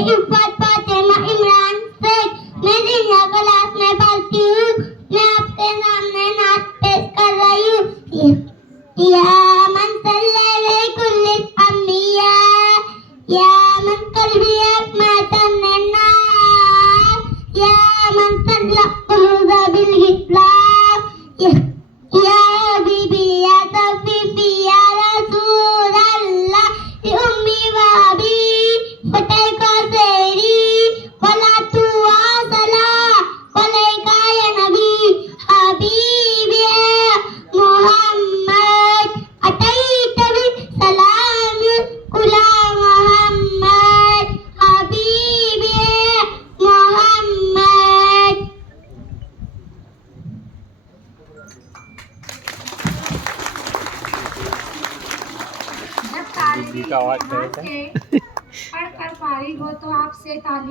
इफ़्फ़त फातिमा इमरान शेख, मैं जिन्ना क्लास में पढ़ती हूँ। मैं आपके सामने नात पेश कर रही हूँ। या मन सल्ले कुल्लिल अंबिया, या मन कल्बी अकमतन नार, या मन सल्ला कुलूबा बिल इस्लाम, या हबीबी या सफीफी या रसूल अल्लाह, या उम्मी व अबी फतेह का सेरी वला तू आसला वलैका या नबी हबीबी मोहम्मद अतैत बि सलाम कुला मोहम्मद हबीबी मोहम्मद। जब तालिब इल्म यहाँ से पढ़कर फारिग हो तो आपसे तालिब